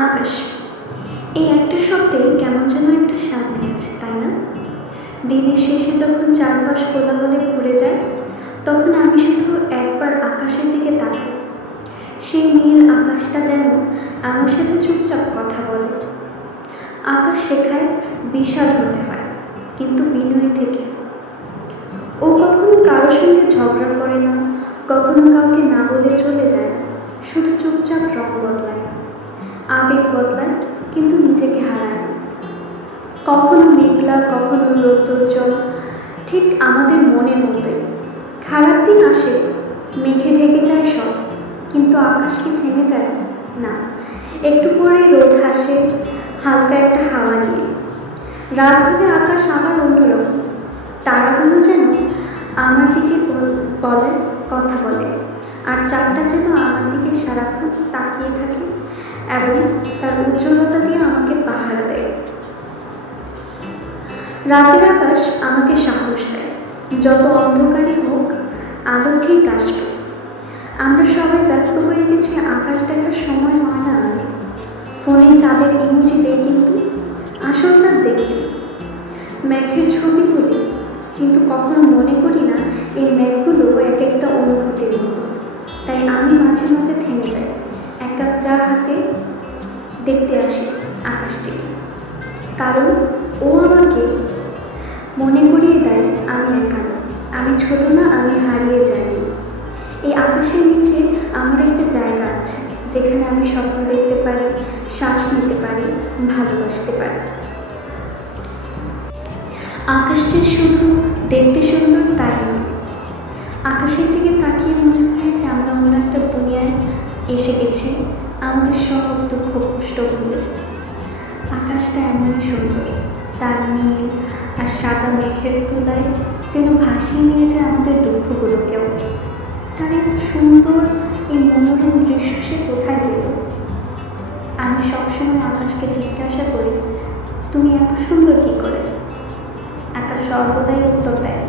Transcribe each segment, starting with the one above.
আকাশ, এই একটা শব্দে কেমন যেন একটা শান্তি আছে, তাই না? দিনের শেষে যখন চারপাশ কোলাহলে ভরে যায়, তখন আমি শুধু একবার আকাশের দিকে তাকাই। সেই নীল আকাশটা যেন আমার সাথে চুপচাপ কথা বলে। আকাশ শেখায় বিশাল হতে হয়, কিন্তু বিনয় থেকে। ও কখনো কারো সঙ্গে ঝগড়া করে না, কখনো কাউকে না বলে চলে যায় না, শুধু চুপচাপ রং বদলায়, আবেগ বদলায়, কিন্তু নিজেকে হারায় না। কখনো মেঘলা, কখনো রৌদ্রোজ্জ্বল, ঠিক আমাদের মনের মতোই। খারাপ দিন আসে, মেঘে ঢেকে যায় সব, কিন্তু আকাশ কি থেমে যায়? না, একটু পরে রোদ হাসে, হালকা একটা হাওয়া নিয়ে। রাত হলে আকাশ আবার অন্যরকম। তারাগুলো যেন আমার দিকে বলে, কথা বলে, আর চাঁদটা যেন আমার দিকে সারাক্ষণ তাকিয়ে থাকে এবং তার উজ্জ্বলতা দিয়ে আমাকে পাহারা দেয়। রাতের আকাশ আমাকে সাহস দেয়, যত অন্ধকারই হোক আলো ঠিক আসবে। আমরা সবাই ব্যস্ত হয়ে গেছি, আকাশ দেখার সময় হয় না আর। ফোনে চাঁদের ইমোজি দেয়, কিন্তু আসল চাঁদ দেখি। মেঘের ছবি তুলি, কিন্তু কখনো মনে করি না এই মেঘগুলো এক একটা অনুভূতির মতো। তাই আমি মাঝে মাঝে থেমে যাই, এক কাপ চা হাতে দেখতে আসি আকাশটিকে। কারণ ও আমাকে মনে করিয়ে দেয় আমি একা না, আমি ছোট না, আমি হারিয়ে যাইনি। এই আকাশের নিচে আমার একটা জায়গা আছে, যেখানে আমি স্বপ্ন দেখতে পারি, শ্বাস নিতে পারি, ভালোবাসতে পারি। আকাশ যে শুধু দেখতে সুন্দর তাই নয়, আকাশের দিকে তাকিয়ে মনে হয় যে আমরা অন্য একটা দুনিয়ায় এসে গেছি, আমাদের সব দুঃখ কষ্ট ভুলে। আকাশটা এমনই সুন্দর, তার নীল আর সাদা মেঘের তুলায় যেন ভাসিয়ে নিয়ে যায় আমাদের দুঃখগুলোকেও। তার এত সুন্দর এই মনোরম দৃশ্য সে কোথায় পেল? আমি সবসময় আকাশকে জিজ্ঞাসা করি, তুমি এত সুন্দর কী করে? আকাশ সর্বদাই উত্তর দেয়,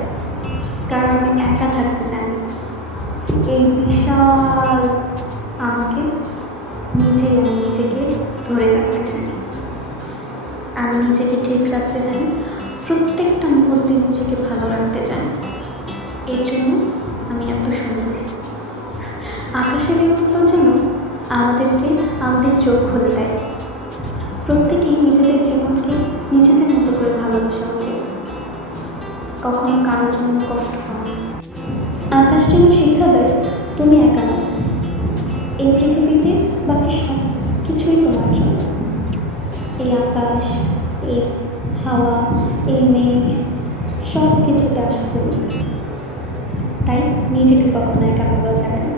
কারণ আমি একা থাকতে জানি। এই বিশাল আমাকে আমি নিজেকে ধরে রাখতে জানি, আমি নিজেকে ঠিক রাখতে জানি, প্রত্যেকটা মুহূর্তে নিজেকে ভালো রাখতে জানি। এর জন্য আমি এত সুন্দর। আকাশের এই উত্তর যেন আমাদেরকে আমাদের চোখ খুলে দেয়। প্রত্যেকেই নিজেদের জীবনকে নিজেদের মতো করে ভালোবাসা উচিত, কখনো কারোর জন্য কষ্ট পাও। আকাশ যেন শিক্ষা দেয়, তুমি একা নও, এই পৃথিবীতে বাকি সব কিছুই তোমার জন্য। এই আকাশ, এই হাওয়া, এই মেঘ, সব কিছুতে আসো তুমি। তাই নিজেকে কখনো একা ভাবা যাবে না।